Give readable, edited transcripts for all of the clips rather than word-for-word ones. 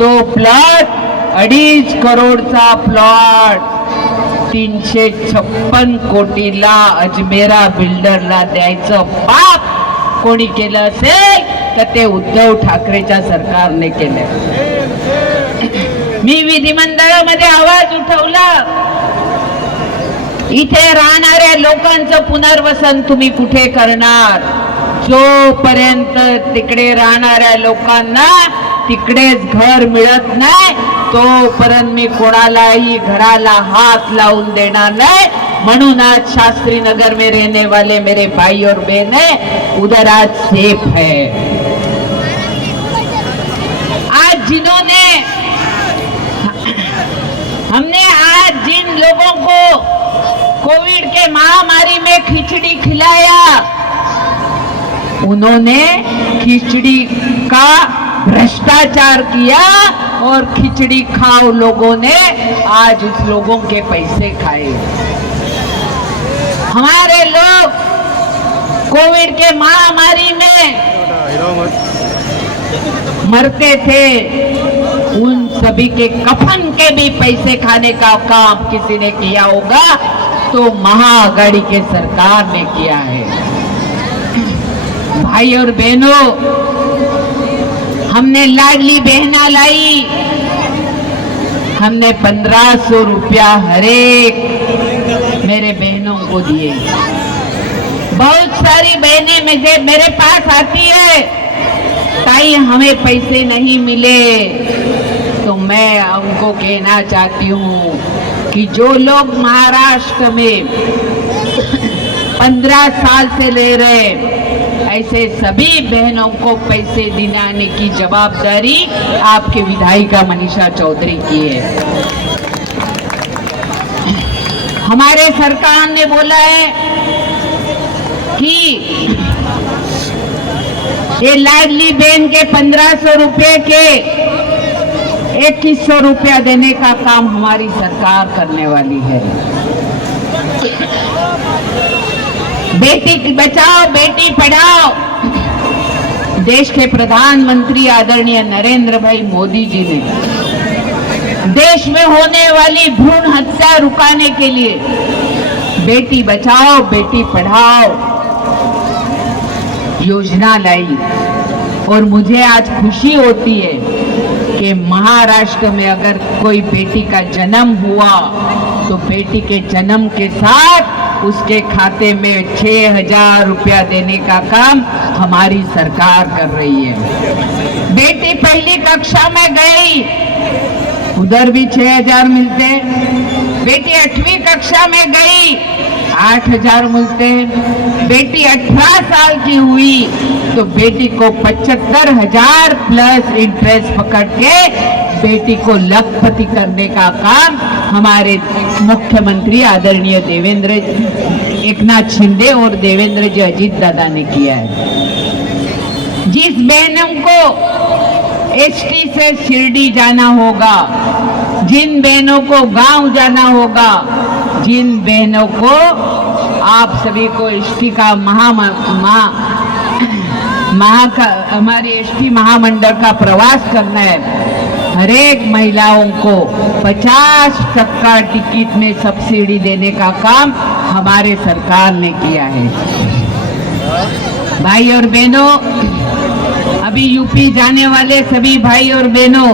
तो plot 2.5 करोडचा plot 356 कोटीला Ajmera बिल्डरला द्यायचं पाप कोणी केलं असेल तर ते उद्धव ठाकरेच्या सरकारने केलं. मी विधिमंडळामध्ये आवाज उठवला, इथे राहणाऱ्या लोकांचं पुनर्वसन तुम्ही कुठे करणार? जोपर्यंत तिकडे राहणाऱ्या लोकांना तिकडेच घर मिळत नाही तोपर्यंत मी कोणालाही घराला हात लावून देणार नाही. म्हणून आज शास्त्री नगर में रहने वाले मेरे भाई और बहनें उधर आज सेफ है. आज जिन्होंने हमने आज जिन लोगों को कोविड के महामारी में खिचड़ी खिलाया उन्होंने खिचड़ी का भ्रष्टाचार किया और खिचड़ी खाओ लोगों ने आज उस लोगों के पैसे खाए. हमारे लोग कोविड के महामारी में मरते थे, उन सभी के कफन के भी पैसे खाने का काम किसी ने किया होगा तो महाआघाड़ी के सरकार ने किया है. भाई और बहनों, हमने लाडली बहना लाई, हमने 1500 रुपया हर एक मेरे बहनों को दिए. बहुत सारी बहनें मेरे पास आती है, ताई हमें पैसे नहीं मिले. तो मैं उनको कहना चाहती हूँ कि जो लोग महाराष्ट्र में 15 साल से ले रहे, ऐसे सभी बहनों को पैसे दिलाने की जवाबदारी आपके विधायिका मनीषा चौधरी की है. हमारे सरकार ने बोला है कि ये लाडली बहन के 1500 रुपए के 2100 रुपया देने का काम हमारी सरकार करने वाली है. बेटी बचाओ बेटी पढ़ाओ, देश के प्रधानमंत्री आदरणीय नरेंद्र भाई मोदी जी ने देश में होने वाली भ्रूण हत्या रुकाने के लिए बेटी बचाओ बेटी पढ़ाओ योजना लाई. और मुझे आज खुशी होती है कि महाराष्ट्र में अगर कोई बेटी का जन्म हुआ तो बेटी के जन्म के साथ उसके खाते में 6000 रुपया देने का काम हमारी सरकार कर रही है. बेटी पहली कक्षा में गई, उधर भी 6000 मिलते. बेटी 8वीं कक्षा में गई, 8000 मिलते. बेटी 18 साल की हुई तो बेटी को 75,000 प्लस इंटरेस्ट पकड़ के बेटी को लखपति करने का काम हमारे मुख्यमंत्री आदरणीय एकनाथ शिंदे और देवेंद्र जी अजीत दादा ने किया है. जिस बहनों को एसटी से शिरडी जाना होगा, जिन बहनों को गांव जाना होगा, जिन बहनों को आप सभी को एसटी का हमारे एसटी महामंडल का प्रवास करना है, हर एक महिलाओं को 50% टिकट में सब्सिडी देने का काम हमारे सरकार ने किया है. भाई और बहनों, अभी यूपी जाने वाले सभी भाई और बहनों,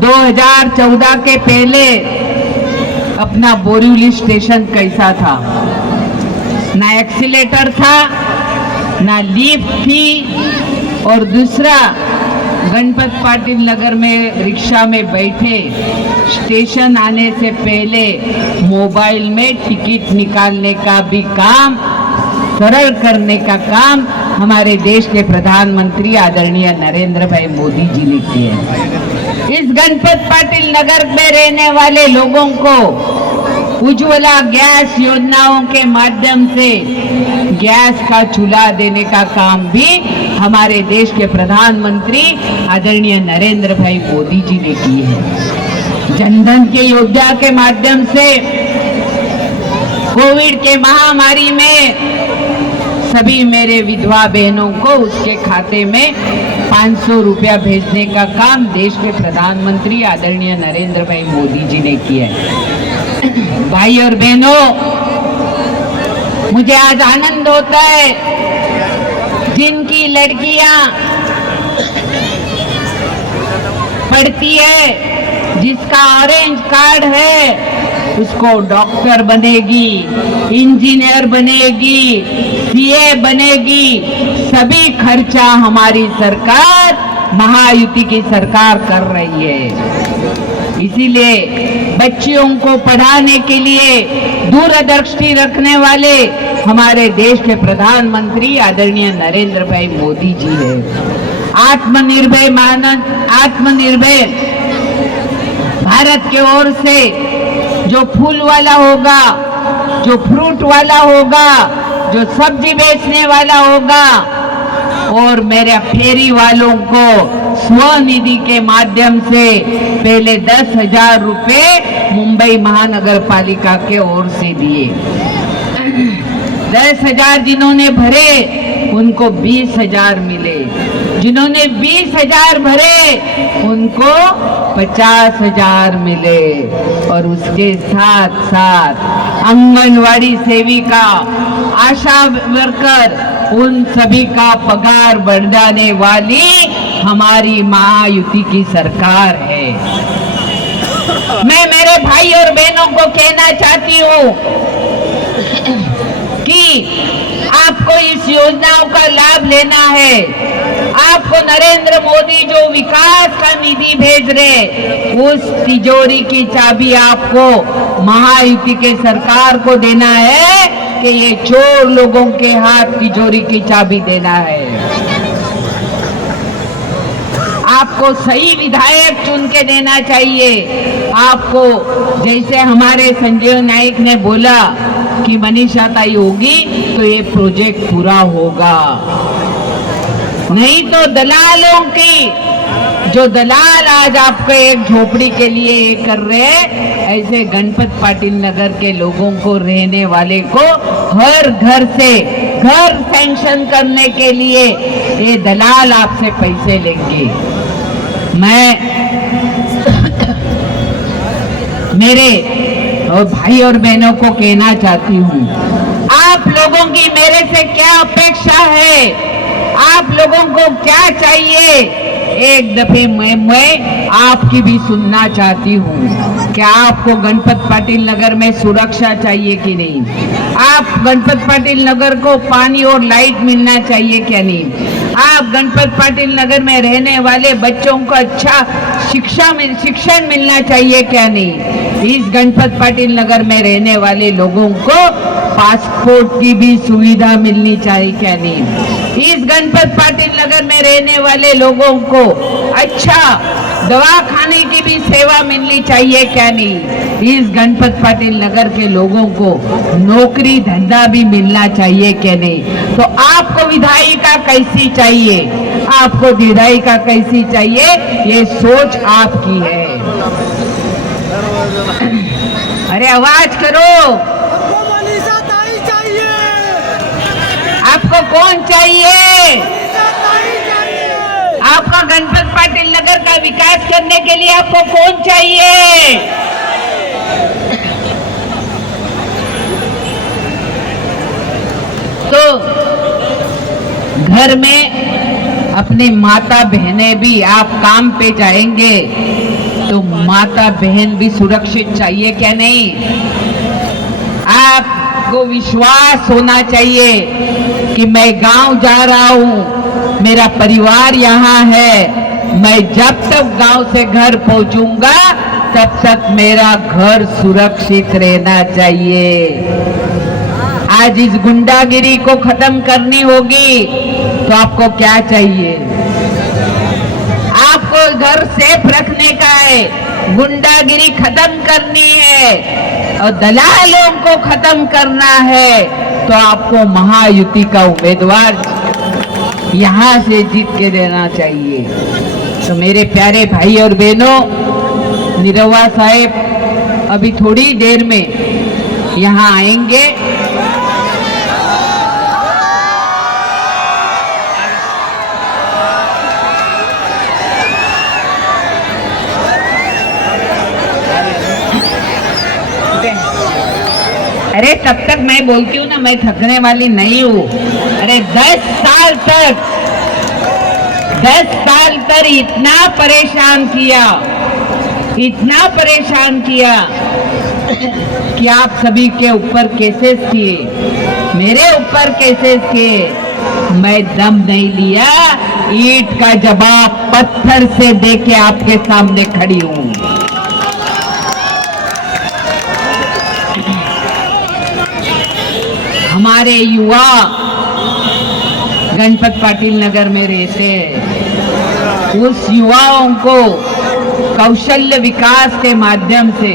2014 के पहले अपना बोरीवली स्टेशन कैसा था? ना एक्सीलेटर था, ना लिफ्ट थी, और दूसरा गणपत पाटिल नगर में रिक्शा में बैठे स्टेशन आने से पहले मोबाइल में टिकट निकालने का भी काम, सरल करने का काम हमारे देश के प्रधानमंत्री आदरणीय नरेंद्र भाई मोदी जी ने किया है. इस गणपत पाटिल नगर में रहने वाले लोगों को उज्ज्वला गैस योजनाओं के माध्यम से गैस का चूल्हा देने का काम भी हमारे देश के प्रधानमंत्री आदरणीय नरेंद्र भाई मोदी जी ने की है. जनधन के योजना के माध्यम से कोविड के महामारी में सभी मेरे विधवा बहनों को उसके खाते में 500 रुपया भेजने का काम देश के प्रधानमंत्री आदरणीय नरेंद्र भाई मोदी जी ने किया है। भाई और बहनों, मुझे आज आनंद होता है जिनकी लड़कियां पढ़ती है, जिसका ऑरेंज कार्ड है, उसको डॉक्टर बनेगी, इंजीनियर बनेगी, सीए बनेगी। सभी खर्चा हमारी सरकार, महायुति की सरकार कर रही है। इसीलिए बच्चियों को पढ़ाने के लिए दूरदृष्टि रखने वाले हमारे देश के प्रधानमंत्री आदरणीय नरेंद्र भाई मोदी जी है। आत्मनिर्भर भारत की ओर से जो फूल वाला होगा, जो फ्रूट वाला होगा, जो सब्जी बेचने वाला होगा, और मेरे फेरी वालों को स्वनिधि के माध्यम से पहले 10,000 रुपए मुंबई महानगर पालिका के ओर से दिए। 10,000 जिन्होंने भरे उनको 20,000 मिले, जिन्होंने 20,000 भरे उनको 50,000 मिले, और उसके साथ साथ आंगनवाड़ी सेविका, आशा वर्कर, उन सभी का पगार बढ़ाने वाली हमारी महायुति की सरकार है। मैं मेरे भाई और बहनों को कहना चाहती हूँ कि आपको इस योजनाओं का लाभ लेना है। आपको नरेंद्र मोदी जो विकास का निधि भेज रहे, उस तिजोरी की चाबी आपको महायुति के सरकार को देना है कि ये चोर लोगों के हाथ तिजोरी की चाबी देना है। आपको सही विधायक चुन के देना चाहिए। आपको जैसे हमारे संजय नाइक ने बोला कि मनीषा ताई होगी तो ये प्रोजेक्ट पूरा होगा, नहीं तो दलालों की, जो दलाल आज आपको एक झोपड़ी के लिए ये कर रहे हैं, ऐसे गणपत पाटिल नगर के लोगों को, रहने वाले को हर घर से घर सैंक्शन करने के लिए ये दलाल आपसे पैसे लेंगे। मैं मेरे और भाई और बहनों को कहना चाहती हूँ, आप लोगों की मेरे से क्या अपेक्षा है, आप लोगों को क्या चाहिए, एक दफे मैं आपकी भी सुनना चाहती हूँ। क्या आपको गणपत पाटिल नगर में सुरक्षा चाहिए कि नहीं? आप गणपत पाटिल नगर को पानी और लाइट मिलना चाहिए क्या नहीं? आप गणपत पाटिल नगर में रहने वाले बच्चों को अच्छा शिक्षण मिलना चाहिए क्या नहीं? इस गणपत पाटिल नगर में रहने वाले लोगों को पासपोर्ट की भी सुविधा मिलनी चाहिए क्या नहीं? इस गणपत पाटिल नगर में रहने वाले लोगों को अच्छा दवाखाने की भी सेवा मिलनी चाहिए क्या नहीं? इस गणपत पाटिल नगर के लोगों को नौकरी धंधा भी मिलना चाहिए क्या नहीं? तो आपको विधायिका कैसी चाहिए, आपको विधायिका कैसी चाहिए, ये सोच आपकी है। अरे आवाज करो, मनीषा ताई चाहिए। आपको कौन चाहिए? मनीषा ताई चाहिए। आपका गणपत पाटिल नगर का विकास करने के लिए आपको कौन चाहिए? तो घर में अपने माता बहनें भी, आप काम पे जाएंगे तो माता बहन भी सुरक्षित चाहिए क्या नहीं? आपको विश्वास होना चाहिए कि मैं गांव जा रहा हूं, मेरा परिवार यहाँ है, मैं जब तक गांव से घर पहुंचूंगा तब तक मेरा घर सुरक्षित रहना चाहिए। आज इस गुंडागिरी को खत्म करनी होगी तो आपको क्या चाहिए? आपको घर सेफ रखने का है, गुंडागिरी खत्म करनी है और दलालों को खत्म करना है, तो आपको महायुति का उम्मीदवार यहां से जीत के देना चाहिए। तो मेरे प्यारे भाई और बहनों, निरहुआ साहब अभी थोड़ी देर में यहां आएंगे। अरे तब तक मैं बोलती हूँ ना, मैं थकने वाली नहीं हूँ। अरे 10 साल तक इतना परेशान किया कि आप सभी के ऊपर केसेस किए, मेरे ऊपर केसेस किए। मैं दम नहीं लिया, ईंट का जवाब पत्थर से देके आपके सामने खड़ी हूँ। हमारे युवा गणपत पाटिल नगर में रहते हैं, उस युवाओं को कौशल्य विकास के माध्यम से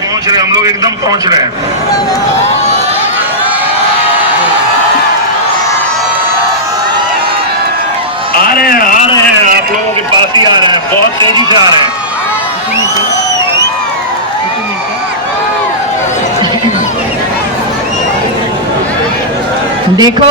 पहुंच रहे हम लोग, एकदम पहुंच रहे हैं। आ रहे हैं, आप लोगों के पास ही आ रहे हैं, बहुत तेजी से आ रहे हैं। देखो